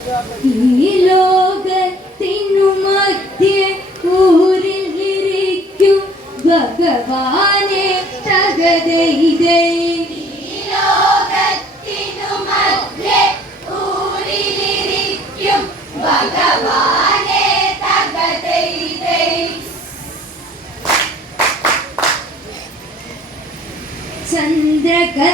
ഈ ലോകത്തിനു മധ്യേ ഊരിൽ ഇരിക്കും ഭഗവാനെ തകതൈതൈ. ഭഗവാനെ തകതൈതൈ.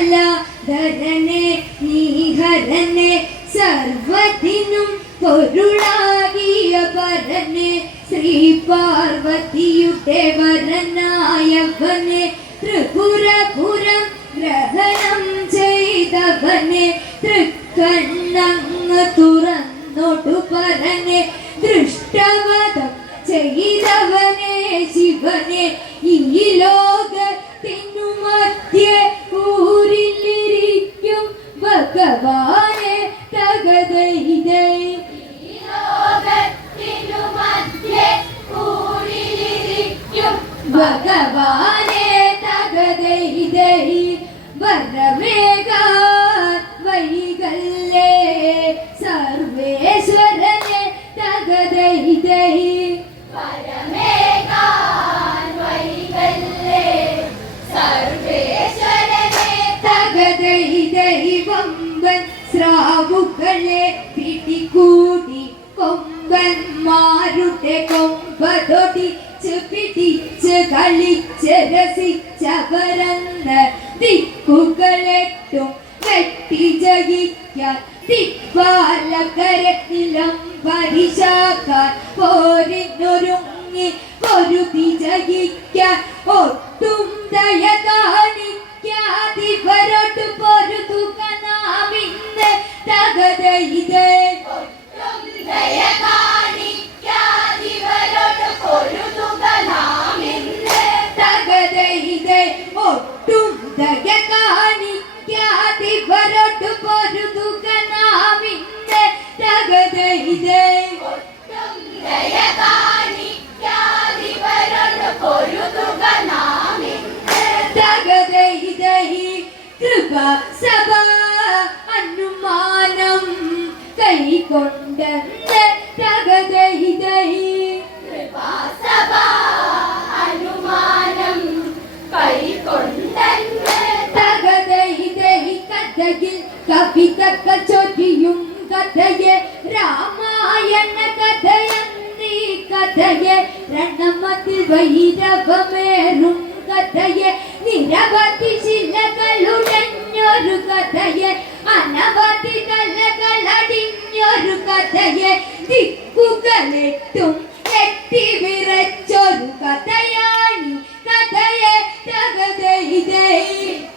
ചന്ദ്രകലാധരനെ നീഹരനെ സർവത്തിനും പൊരുളാകിയ പരനെ ശ്രീ പാർവതിയുടെ വരനായവനെ ത്രിപുരപുരം ഗ്രഹണം ചെയ്തവനെ തൃക്കണ്ണങ്ങ് തുറന്നോട്ടു പരനെ ദൃഷ്ടവധം ചെയ്തവനെ ശിവനെ ഈ ലോകത്തിനു മധ്യേ ഊരിലിരിക്കും ഭഗവാനെ തകതൈതൈ. ഭഗവാനെ തകതൈതൈ. വരമേകാൻ വൈകല്ലേ സർവേശ്വരനെ തകതൈതൈ. പരമേകാൻ വൈകല്ലേ സർവേശ്വരനെ തകതൈതൈ. വമ്പൻ സ്രാവുകളെ പിടികൂടി കൊമ്പന്മാരുടെ കൊമ്പതൊടിച്ച് പിടിച്ച് കളിച്ച് രസിച്ചവരന്ന് ദിക്കുകളെട്ടും വെട്ടി ജയിക്കാൻ ദിക്പാലകരത്തിലും പരിശാക്കാൻ പോരിനൊരുങ്ങി പൊരുതി ജയിക്കാൻ ഒട്ടും ദയ കാണിക്കാതിവരോട് പൊരുതുക നാം ഇന്ന് തകതൈതൈ. ഒട്ടും ദയ കാണിക്കാതിവരോട് പൊരുതുക നാം ഇന്ന് തകതൈതൈ. ഒട്ടും ദയ കാണിക്കാതിവരോട് പൊരുതുക നാം ഇന്ന് തകതൈതൈ. ഒട്ടും ദയ കാണിക്കാതിവരോട് പൊരുതുക നാം ഇന്ന് തകതൈതൈ. കൃപാ സഭ അനുമാനം കൈകൊണ്ടെന്ന് തകതൈതൈ. കൃപാസഭ അനുമാനം കൈകൊണ്ടെന്ന് തകതൈതൈ. കഥയിൽ കവിതക ചൊരിയും കഥയെ രാമായണ കഥയെന്നീ കഥയെ രണമതിൽ വൈരവമേറും കഥയെ നിരവധി ശിലകളുടഞ്ഞൊരു കഥയെ അനവധി കലകളടിഞ്ഞൊരു കഥയെ ദിക്കുകളെട്ടും എത്തി വിറച്ചൊരു കഥയാണി കഥയെ തകതൈതൈ.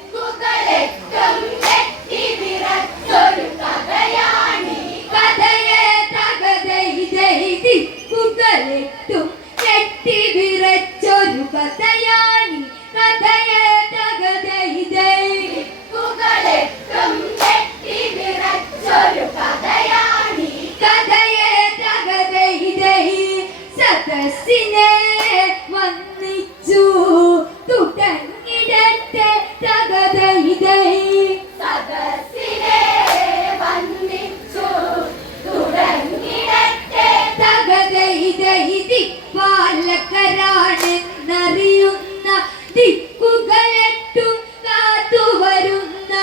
ദിക്കുകളെട്ടും എത്തി വിറച്ചൊരു കഥയാണി കഥയെ തകതൈതൈ. ദിക്കുകളെട്ടും എത്തി വിറച്ചൊരു കഥയാണി കഥയെ തകതൈതൈ. ദിക്കുകളെട്ടും എത്തി വിറച്ചൊരു കഥയാണി കഥയെ തകതൈതൈ. സദസ്സിനെ വന്നിച്ചു തുടങ്ങിടത്തെ തകതൈതൈ. സദസ്സിനെ വന്ദിച്ചു തുടങ്ങിടത്തെ തകതൈതൈ. ദിക്പാലകരാണെന്നറിയുന്ന ദിക്കുകളെട്ടും കാത്തുവരുന്ന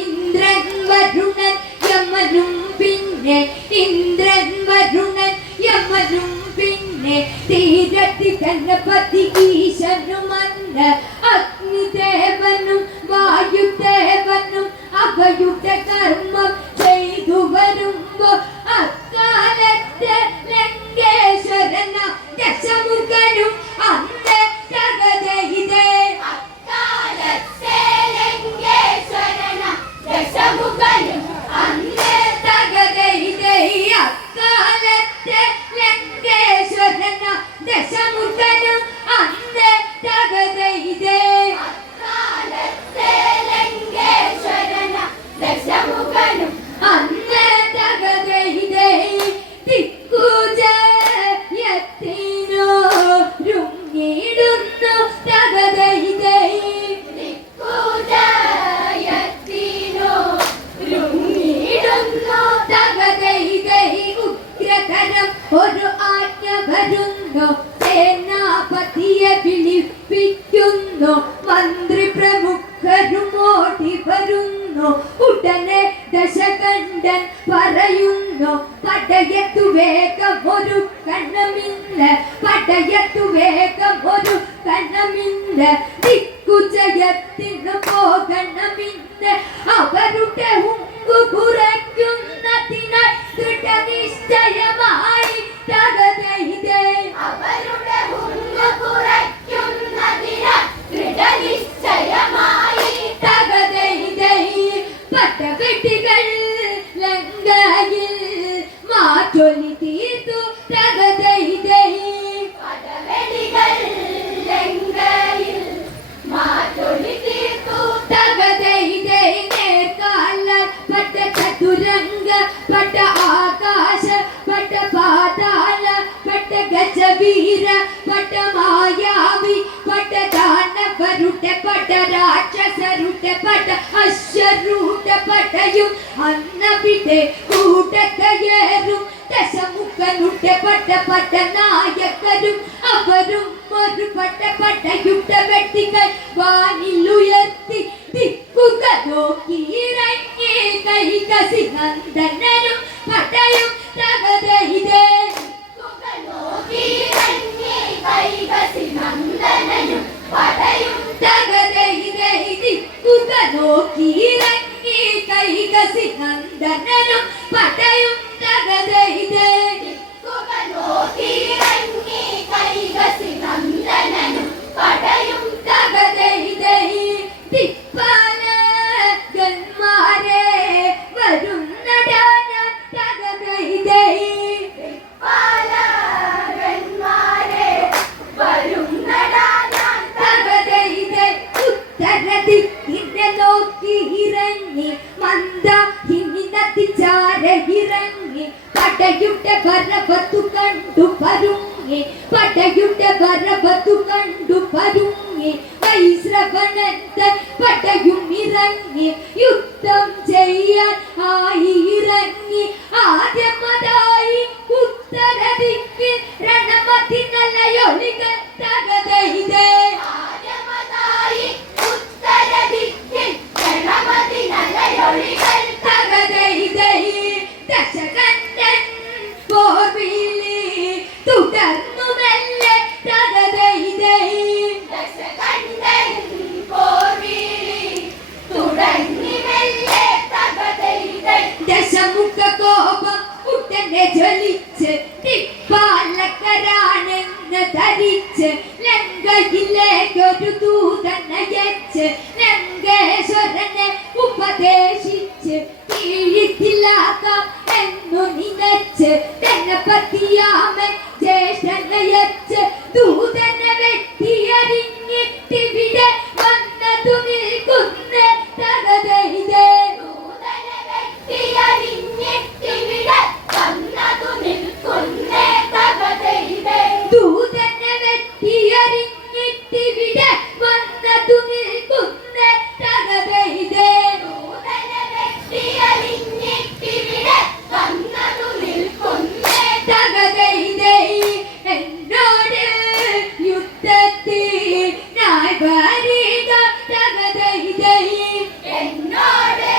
ഇന്ദ്രൻ വരുണൻ യമനും പിന്നെ ഇന്ദ്രൻ വരുണൻ യമനും പിന്നെ തീരത്തി ഗണപതി ഈശനുമന്ന് അഗ്നിദേവനും വായുദേവനും അവയുടെ കർമ്മം ചെയ്തു വരുമ്പോ അക്കാലത്ത് ലങ്കേശ്വരന ദശമുഖനും അന്ന് തകതൈതൈ. അക്കാലത്തെ ലങ്കേശ്വരന ദശമുഖനും അന്ന് തകതൈതൈ. അക്കാലത്തെ ലങ്കേശ്വരന ദശമുഖനും അന്ന് തകതൈതൈ. അക്കാലത്തെ ലങ്കേശ്വരന ദശമുഖനും ഒരു ആജ്ഞ വരുന്നു, സേനാപതിയെ വിളിപ്പിക്കുന്നു, മന്ത്രി പ്രമുഖരും ഓടി വരുന്നു. ഉടനെ ദശകണ്ഠൻ പറയുന്നു, പടയത്തു വേഗം ഒരു കണ്ണമിന്ന്, പടയത്തു വേഗം ഒരു കണ്ണമിന്ന്, ദിക്കുജയത്തിന് പോകണമിന്ന്. അവരുടെ ഹുങ്കു കുറയ്ക്കുന്നതിനായി ദൃഢനിശ്ചയമായി തകതൈതേ. അവരുടെ ഹുങ്കു കുറയ്ക്കുന്നതിനായി ദൃഢനിശ്ചയമായി തകതൈതേ. പടവെട്ടികൾ ലങ്കയിൽ മാറ്റൊലി തീർത്തു തകതൈതേ. പടവെടികൾ ലങ്കയിൽ മാറ്റൊലി തീർത്തു തകതൈതേ. നേർക്കാല പട്ട ചതുരംഗ പട്ട ആകാശ പട്ട പാതാള പട്ട ഗജവീര പട്ട മായാവി പട്ട ദാനവരുടെ പട്ട രാക്ഷസരുടെ പട്ട അശ്വരുടെ പട്ടയും അന്നവിടെ കൂട്ടക്കയറും ദശമുഖനുടെ പട്ട നായകരും അവരും ഒരു പട്ടയുട്ട വെട്ടികൾ വാനിലുയർത്തി ദിക്കുകൾ നോക്കിയിറങ്ങി കൈകസി നന്ദനനും പട്ടയും തകതൈതേ. നോക്കിയിറങ്ങി കൈകസി നന്ദനനും പടയും തകതൈതേ. ദിക്കുകൾ നോക്കിയിറങ്ങി കൈകസി നന്ദനനും പട്ടയും തകതൈതേ. നോക്കിയിറങ്ങി കൈകസി നന്ദനനും പടയും തകതൈതേ. ദിക്പാലകന്മാരെ വരുന്നടാ ഞാൻ തകതൈതേ. പാലകന്മാരെ വരുന്നടാ ഞാൻ തകതൈതേ. ഉത്തരദിക്കിനെ നോക്കി ഇറങ്ങി മന്ദാകിനി നദിച്ചാര ഇറങ്ങി പടയുടെ വരവത്തു കണ്ടു പരുങ്ങി, പടയുടെ വരവത്തു കണ്ടു പരുങ്ങി. വൈശ്രവണൻ പടയും ഇറങ്ങി യുദ്ധം ചെയ്യാൻ ആയി ഇറങ്ങി. ആദ്യമതായി ഉത്തരദിക്കിൽ രണമതി നല്ലയൊളികൾ തകതൈതേ. ആദ്യമതായി ഉത്തരദിക്കിൽ ഗണപതി നല്ലയൊളികൾ തകതൈതേ. ദശകണ്ഠൻ പോർവിളി തുടർന്നു മെല്ലെ തകതൈതേ. ദശകണ്ഠൻ പോർവിളി തുടങ്ങി മെല്ലെ തകതൈതൈ. ദശമുഖ കോപം ഉടനെ ജ്വലിച്ച് ദിക്പാലകരാണെന്ന് ധരിച്ച് ലങ്കയിലേക്കൊരു ദൂതനയച്ച് ലങ്കേശ്വരനെ ഉപദേശിച്ച് കീഴിത്തിലാക്കാം എന്നു നിനച്ച് ഗണപതിയാമൻ ജ്യേഷ്ഠനയച്ച് ദൂതനെ വെട്ടിയറിഞ്ഞിട്ടിവിടെ വന്നതു നിൽക്കുന്നേ തകതൈതേ. ദൂതനെ വെട്ടിയറിഞ്ഞിട്ടിവിടെ വന്നതു നിൽക്കുന്നേ തകതൈതൈ. ദൂതനെ വെട്ടിയറിഞ്ഞിട്ടിവിടെ വന്നതു നിൽക്കുന്നേ തകതൈതേ. ദൂതനെ വെട്ടിയറിഞ്ഞിട്ടിവിടെ വന്നതു നിൽക്കുന്നേ തകതൈതേ. എന്നോട് യുദ്ധത്തിനായി വരിക തകതൈതേ. എന്നോട്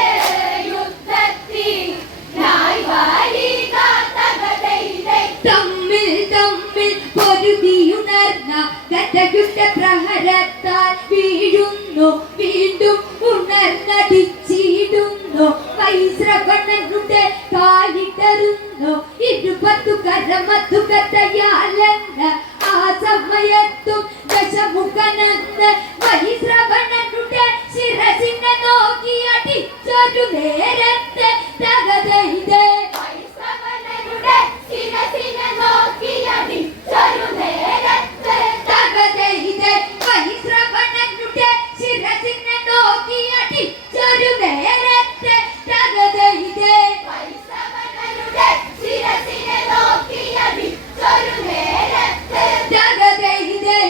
യുദ്ധത്തിനായി വരിക തകതൈതൈ. തമ്മിൽ തമ്മിൽ പൊരുതിയുണർന്ന ഗതയുടെ പ്രഹരത്താൽ വീഴുന്നു, വീണ്ടും ഉണർന്നടിച്ചിടുന്നു. വൈശ്രവണനുടെ കാലിടറുന്നു, ഇരുപത്തു കരമത്തു കഥയാലെന്ന് ആ സമയത്തും ദശമുഖനെന്ന് വൈശ്രവണനുടെ ശിരസിനെ നോക്കി അടിച്ചൊരു നേരത്തെ തകതൈതേ. വൈശ്രവണനുടെ ശിരസിനെ നോക്കിയടിച്ചൊരു നേരത്ത് തകതൈതേ. വൈശ്രവണനുടെ ശിരസിനെ നോക്കി അടിച്ചൊരു നേരത്തെ തകതൈതേ. വൈശ്രവണനുടെ ശിരസിനെ നോക്കിയടിച്ചൊരു നേരത്ത് തകതൈതേ.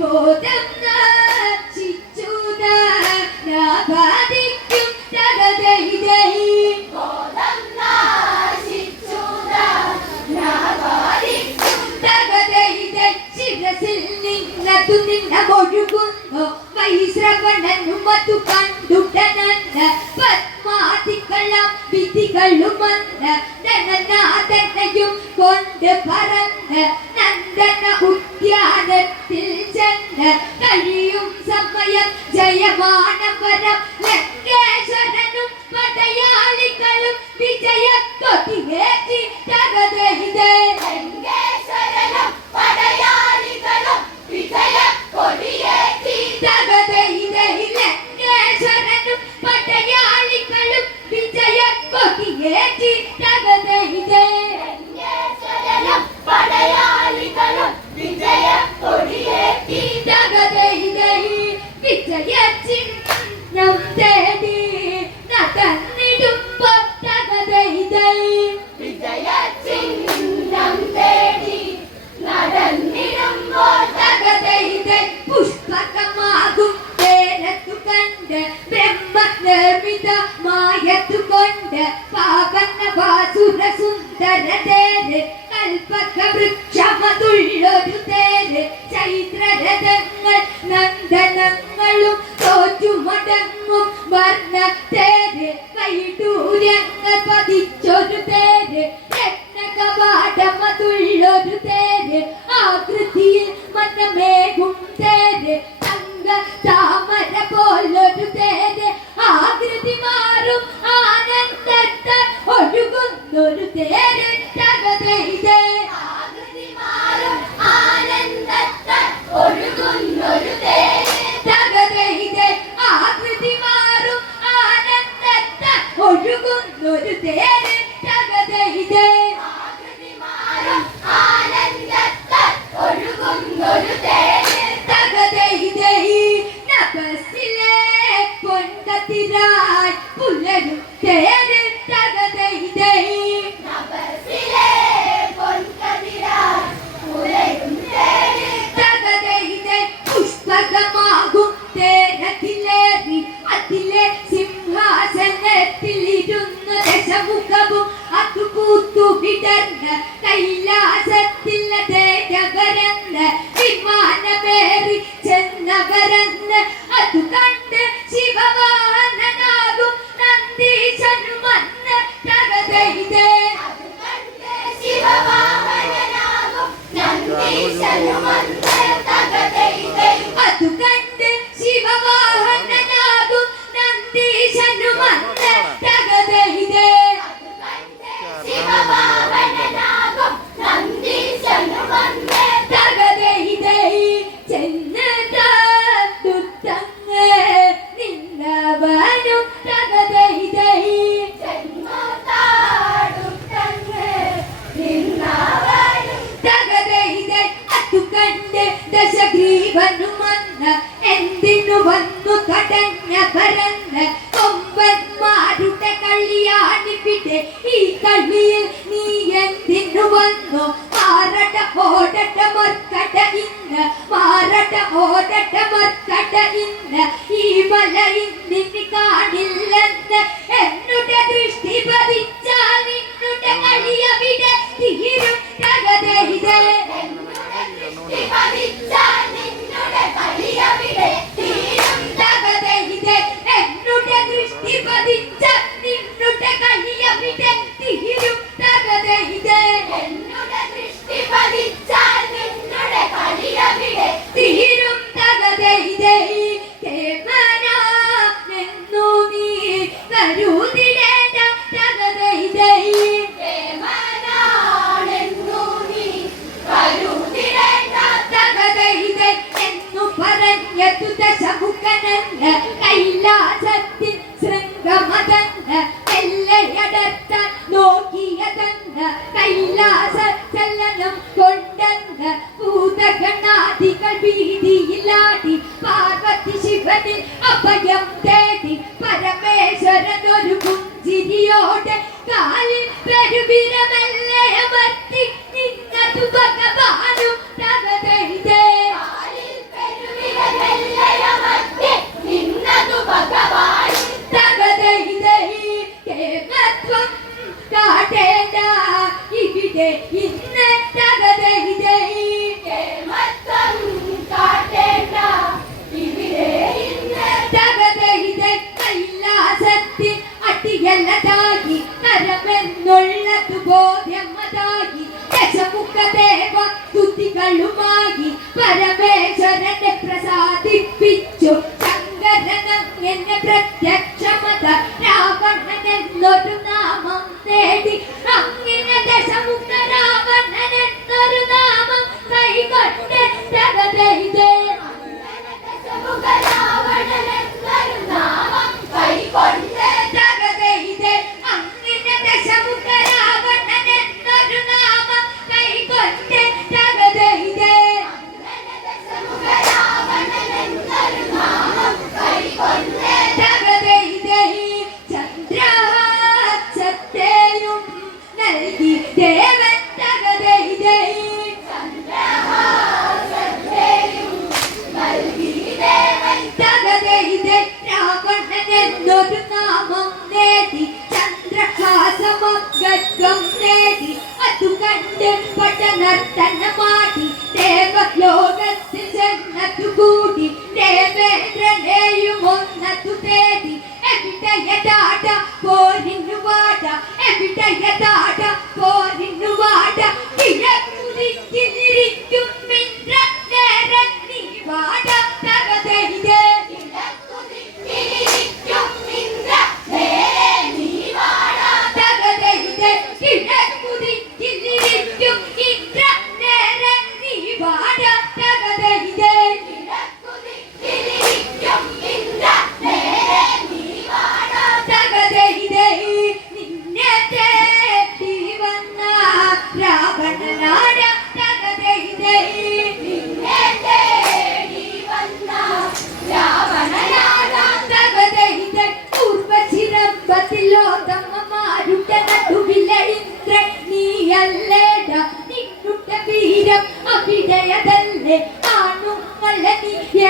ബോധം നശിച്ചു ബാധിക്കും തകതൈതേ. മതു കണ്ടുടനന്ന് പത്മാതികളാം വിധികളുമന്ന് ധനനാഥനെയും കൊണ്ട് പറന്ന് നന്ദന ഉദ്യാനത്തിൽ ചെന്ന് കഴിയും സമയം ജയമാനവരം ലങ്കേശ്വരനും പടയാളികളും വിജയക്കൊടിയേറ്റി തകതയിതേ ലങ്കേശ്വരനും പടയാളികളും വിജയക്കൊടിയേറ്റി തകതയിതേ ലങ്കേശ്വരനും പടയാളികളും വിജയക്കൊടിയേറ്റി തകതയിതേ ലങ്കേശ്വരനും പടയാളികളും വിജയക്കൊടിയേറ്റി തകതയിതേ വിജയചിഹ്നം തേടി നടന്നിടുമ്പോൾ തകതയിതേ വിജയചിഹ്നം തേടി നടന്നിടുമ്പോൾ തകതയിതേ പുഷ്പകമാകും തേനത്തു കണ്ട് ബ്രഹ്മനിർമ്മിതമായതുകൊണ്ട് പാവനവാസുര സുന്ദര തേര് കൽപ്പക വൃക്ഷമതുള്ളൊരു തേര് ചൈത്രരഥങ്ങൾ നന്ദനങ്ങളും തോറ്റുമടങ്ങും വർണ്ണ തേര് വൈഡൂര്യങ്ങൾ പതിച്ചൊരു തേര് രത്നകവാടമതുള്ളൊരു തേര് ആകൃതിയിൽ മനമേകും തേര് തങ്ക താമര പോലൊരു തേര് ആകൃതി മാറും ആനന്ദത്താൽ ഒഴുകുന്നൊരു തേര് തകതയിതേ ആകൃതി മാറും ആനന്ദത്താൽ ഒഴുകുന്നൊരു തേര് തകതയിതേ ആകൃതി മാറും ആനന്ദത്താൽ ഒഴുകുന്നൊരു തേര് തകതയിതേ ആകൃതി മാറും ആനന്ദത്താൽ ഒഴുകുന്നൊരു തേര് തകതയിതേ നഭസിലെ പൊൻകതിരായി പുലരും തേര് തകതയിതേ നഭസിലെ പൊൻകതിരാൽ പുലരും തേര് തകതയിതേ പുഷ്പകമാകും തേരത്തിലേറി അതിലെ സിംഹാസനത്തിലിരുന്ന് ദശമുഖവും അതു പൂത്തു വിടർന്ന് കൈലാസത്തിൽ തേജവരന്ന് വിമാനമേറി ചെന്നവരന്ന് അതു കണ്ട് ശിവവാഹനനാകും നന്ദീശനുമന്ന് തകതയിതേ അത് കണ്ട് ശിവവാഹനനാകും നന്ദീശനുമന്ന് തകതയിതേ അതു കണ്ട് ശിവവാഹനനാകും നന്ദീശനുമന്ന് തകതയിതേ ശിവവാഹനനാകും നന്ദീശനുമന്ന് തകതയിതേ ചെന്ന് താടുത്തങ്ങ് നിന്നവനും തകതയിതേ ചെന്നോട്ടാടുത്തങ്ങ് നിന്നവനും തകതയിതേ അതു കണ്ട് ദശഗ്രീവനുമന്ന് എന്തിനു വന്നു കടഞ്ഞ പരന്ന് കൊമ്പന്മാരുടെ കളിയാണിവിടെ ഈ കളിയിൽ നീ എന്തിനു വന്നു മാറട ഓടട്ട മർക്കട ഇന്ന് മാറട ഓടട്ട മർക്കട ഇന്ന് ഈ മല ഇന്നിനി കാണില്ലെന്ന് എന്നുടെ ദൃഷ്ടി പതിച്ചാൽ നിന്നുടെ കളിയവിടെ തീരും തകതയിതേ പതിച്ചാൽ നിന്നുടെ കളിയവിടെ തീരും തകതയിതേ എന്നുടെ ദൃഷ്ടി പതിച്ചാൽ നിന്നുടെ കളിയവിടെ തീരും തകതയിതേ എന്നുടെ ദൃഷ്ടി പതിച്ചാൽ നിന്നുടെ കളിയവിടെ തീരും തകതയിതേ കേമനാമെന്നു നീ കരുതിടേണ്ട തകതയിതേ ദേവനാണെന്നു നീ കരുതിടേണ്ട തകതയിതേ എന്നു പറഞ്ഞതു ദശമുഖനെന്ന് കൈലാസത്തിൽ ശൃംഗമതന്ന് എല്ലയടത്താൻ നോക്കിയതെന്ന് കൈലാസ ചലനം കൊണ്ടെന്ന് ഭൂതഗണാദികൾ ഭീതിയിലാടി പാർവതി ശിവനിൽ അഭയം തേടി പരമേശ്വരനൊരു പുഞ്ചിരിയോടെ കാലിൽ പെരുവിരമല്ലേ അമർത്തി നിന്നതു ഭഗവാനും തകതയിതേ കാലിൽ പെരുവിരലെല്ലയമർത്തി നിന്നതു ഭഗവാൻ തകതയിതേ കേമത്വം കാട്ടേണ്ട ഇവിടെ ഇന്ന് തകതയിതേ കേമത്വം കാട്ടേണ്ട ഇവിടെ ഇന്ന് തകതയിതേ കൈകളുമായി പരമേശ്വരനെ പ്രസാദിപ്പിച്ചു. ശങ്കരനം എന്നെ പ്രത്യക്ഷമത രാവണൻ എന്നൊരു നാമം നേടി. അങ്ങനെ ദശമുഖ രാവണൻ എന്നൊരു നാമം കൈകൊണ്ട് തകതയിതേ. എന്നൊരു നാമം നേടി ചന്ദ്രഹാസമഗം നേടി. അതു കണ്ട് പടനർത്തനമാടി ദേവലോകത്തിൽ ചെന്നതു കൂടി. ദേവേന്ദ്രനെയും ഒന്നതു തേടി. എവിടെയതാട പോരിന്നു വാട, എവിടെയതാട പോരിന്നു വാട. കിഴക്കുതിരിക്കും ഇന്ദ്ര നേരൻ നീ വാട തകതയിതേ.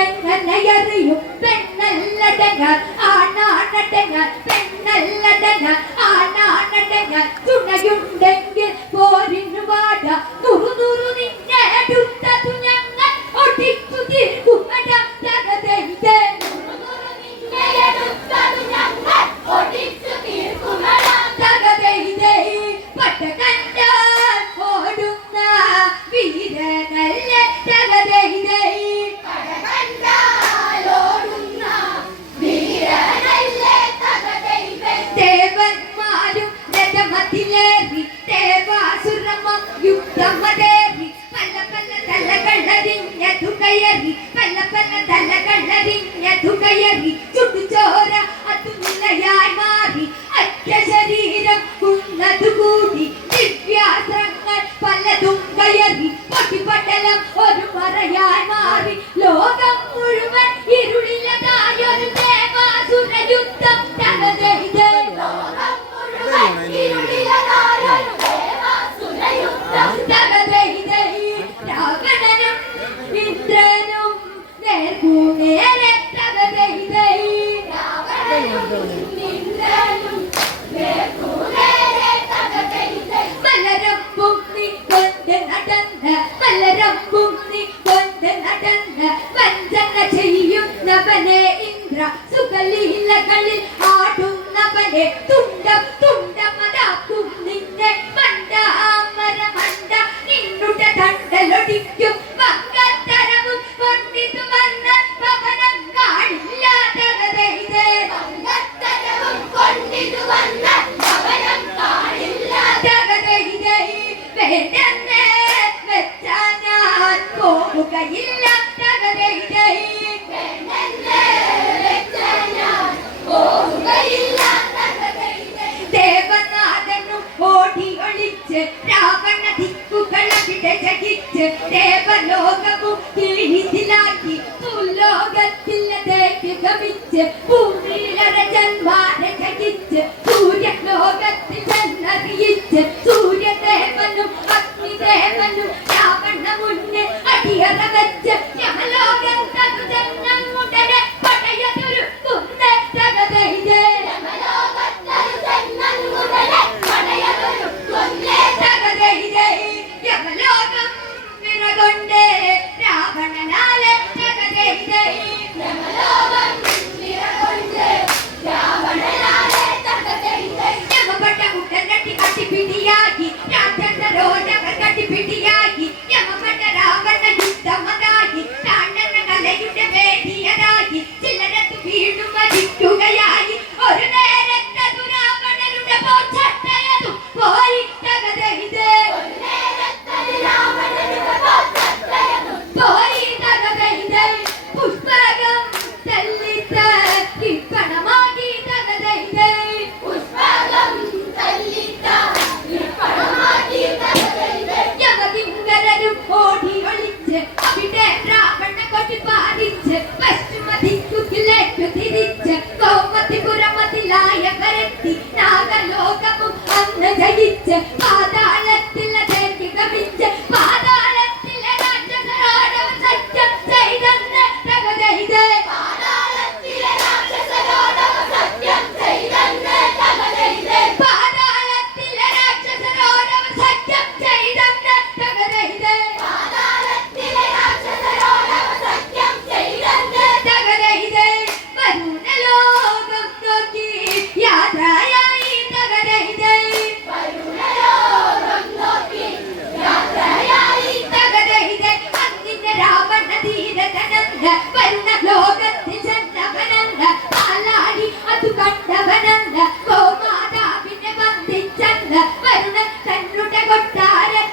എങ്ങനെയറിയും പെണ്ണല്ലടങ്ങാൻ ആണാണടങ്ങാൻ, പെണ്ണല്ലടങ്ങാൻ ആണാണടങ്ങാൻ. തുണയുണ്ടെങ്കിൽ പോരിനു വാട, നുറു നിന്നെ അടുത്തതു ഞങ്ങൾ ഒടിച്ചു തീർക്കുമട തകതയിതേ. തകതയിതേ പട്ടകണ്ടാൽ ഓടുന്ന വീരനല്ലേ തകതയിതേ. ദേവന്മാരും രഥമതിലേറി ദേവാസുരമം യുദ്ധമതേറി. പല പല തലകളറിഞ്ഞതു കയറി, പല പല തലകളറിഞ്ഞതു കയറി. ചുട്ടുചോര അതു നിലയായി മാറി, അറ്റ ശരീരം കുന്നതു കൂടി. ദിവ്യാസ്ത്രങ്ങൾ പലതും കയറി, പൊട്ടിപ്പട്ടലം ഒരു മറയായി മാറി. ലോകം മുഴുവൻ ഇരുളിലതായൊരു ദേവാസുര യുദ്ധം തകതയിതേ. തകതയിതേ രാവണനും ഇന്ദ്രനും നേർക്കുനേരെ തകതയിതേ. മലരമ്പും നീ കൊണ്ട് നടന്ന്, മലരമ്പും നീ കൊണ്ട് നടന്ന് വഞ്ചന ചെയ്യുന്നവനെ ഇന്ദ്ര. സുഖലീലകളിൽ ആടുന്നവനെ തുണ്ടം തുണ്ടമതാക്കും നിന്നെ. മണ്ട മര മണ്ട നിന്നുടെ തണ്ടലൊടിക്കും. വക്കത്തരവും കൊണ്ടിതു വന്ന പവനം കാണില്ല തകതയിതേ. തകതയിതേ വേണ്ടെന്നേ വെച്ചാ ഞാൻ പോവുകയില്ല തകതയിതേ. ദേവനാഥനും ഓടി ഒളിച്ച് രാവണ ദിക്കുകളവിടെ ജയിച്ച്. ദേവലോകവും കീഴിലാക്കി ഭൂലോകത്തിലേക്ക് ഗമിച്ച്. ഭൂമിയിലറ ജന്മാര ജയിച്ച് സൂര്യലോകത്തിൽ ചെന്നറിയിച്ച്. സൂര്യദേവനും അഗ്നിദേവനും രാവണ മുന്നിൽ അടിയറ വെച്ച് യമലോകം തതു ചെന്നുടനെ പടയതൊരു കുന്നേ തകതയിതേ. തകതയിതേ യമലോകം വിറകൊണ്ടേ രാവണനാലെ തകതയിതേ. രാവണനാ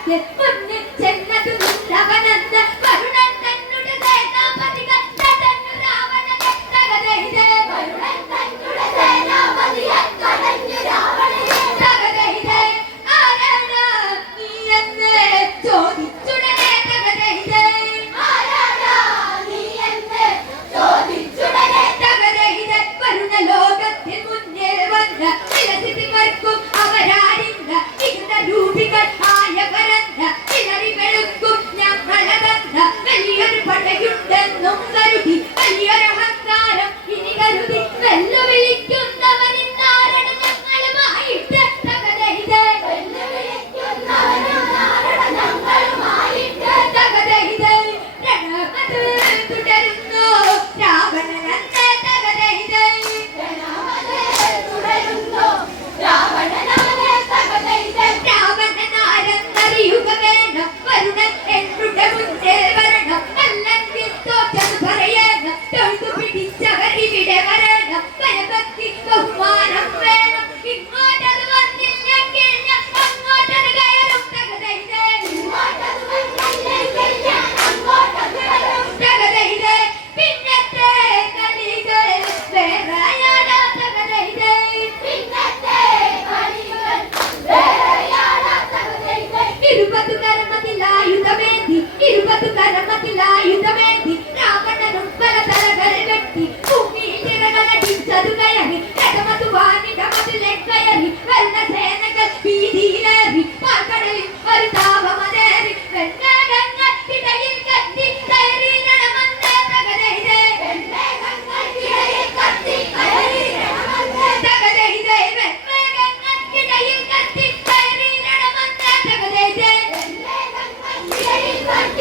ലോകത്തിൽ മുന്നിൽ ചെന്നതു നിന്നവനെന്ന് വരുണൻ തന്നുടെ സേനാപതികൾ തടഞ്ഞു രാവണനെ തകതയിതേ. വരുണൻ തന്നുടെ സേനാപതിയെ തടഞ്ഞു രാവണനെ തകതയിതേ. ആരാണ് നീ എന്ന് ചോദിച്ചുടനെ തകതയിതേ. ആരാടാ നീ എന്ന് ചോദിച്ചുടനെ തകതയിതേ. വരുണ ലോകത്തിൽ മുന്നേ വന്ന വിലസിതിവർക്കും അവരാരില്ല വികൃത രൂപികൾ ആയവരെന്ന ചിലറി വെളുക്കും ഞങ്ങളതെന്ന വലിയൊരു പടയുണ്ടെന്നും കരുതി വലിയൊരു അഹങ്കാരം ഇനി കരുതി വെല്ലുവിളിക്കുന്നവനിന്നാരണ് ഞങ്ങളുമായിട്ട് തകതയിതേ. വെല്ലുവിളിക്കുന്നവനാരട ഞങ്ങളുമായിട്ട് തകതയിതേ. രണമത് തുടരുന്നു രാവണനെന്ന് തകതയിതേ. രണമത് തുടരുന്നു രാവണനാലെ തകതയിതേ. രാവണനാരെന്നറിയുക വേണം വരുണൻ എന്നുടെ മുന്നിൽ വരണം അല്ലെങ്കിൽ തോറ്റത് പറയണം തൊഴുതു പിടിച്ചവർ ഇവിടെ വരണം ഭയഭക്തി ബഹുമാനം വേണം ഇങ്ങോട്ടത് വന്നില്ലെങ്കിൽ ഞാൻ അങ്ങോട്ടത് കയറും തകതയിതേ. ഇങ്ങോട്ടത് വന്നില്ലെങ്കിൽ ഞാൻ അങ്ങോട്ടത് വരും. തകതയിതേ. പിന്നത്തെ കളികൾ വേറെയാണ് തകതയിതേ. പിന്നത്തെ കളികൾ വേറെയാടാ തകതയിതേ. ഇരുപതു കരമതിലായുധമേന്തി ഇരുപതു കരമതിലായുധമേന്തി രാവണനും പല തലകൾ വെട്ടി ഭൂമിയിൽ തിരകളടിച്ചതു കയറി രഥമതു വാനിടമതിലെ കയറി വെള്ള സേനകൾ വീതിയിലേറി പാൽക്കടലിൽ ഒരു താപമതേറി വെണ്ണകങ്ങൾക്കിടയിൽ കത്തി കയറി രണമന്ന് തകതയിതേ. വെൺമേഘങ്ങൾക്കിടയിൽ കത്തി കയറി രണമന്ന് തകതയിതേ. വെണ്ണകങ്ങൾക്കിടയിൽ കത്തി കയറി രണമന്ന് തകതയിതേ. വെൺമേഘങ്ങൾക്കിടയിൽ കത്തി